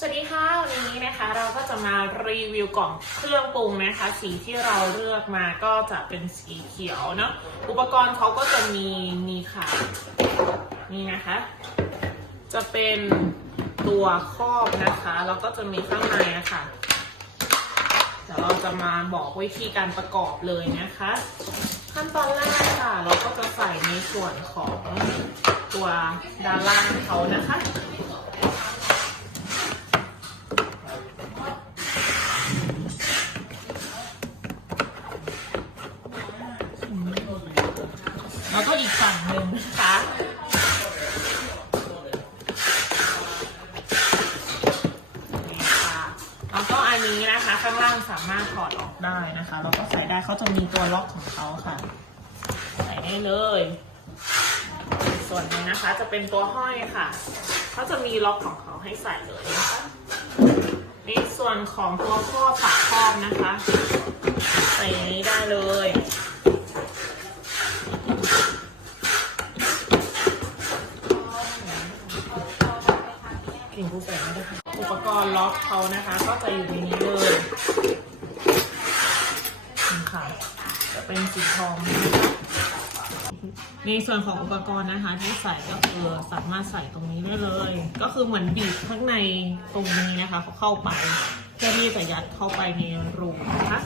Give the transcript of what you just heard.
สวัสดีค่ะวันนี้นะคะเราก็จะมารีวิวกล่องเครื่องปรุงนะคะ สีที่เราเลือกมาก็จะเป็นสีเขียวเนาะอุปกรณ์เขาก็จะมีนี่ค่ะนี่นะคะ จะเป็นตัวครอบนะคะแล้วก็จะมีข้างในอะค่ะเดี๋ยวเราจะมาบอกวิธีการประกอบเลยนะคะ ขั้นตอนแรกค่ะ เราก็จะใส่ในส่วนของตัวด้านล่างเขานะคะ แล้วก็อีกฝั่งหนึ่งนะคะนี่ค่ะแล้วก็อันนี้นะคะ ข้างล่างสามารถถอดออกได้นะคะแล้วก็ใส่ได้เขาจะมีตัวล็อกของเขาค่ะ ใส่ได้เลย ส่วนนี้นะคะจะเป็นตัวห้อยค่ะเขาจะมีล็อกของเขาให้ใส่เลยนะคะในส่วนของตัวครอบปากครอบนะคะ ใส่นี้ได้เลย กลิ่นผู้ใส่ไม่ได้ค่ะอุปกรณ์ล็อกเขานะคะ ก็จะอยู่ในนี้เลยนี่ค่ะ จะเป็นสีทองนะคะในส่วนของอุปกรณ์นะคะ ที่ใส่ก็คือสามารถใส่ตรงนี้ได้เลย ก็คือเหมือนบีบข้างในตรงนี้นะคะ เขาเข้าไป เพื่อที่จะยัดเข้าไปในรูนะคะ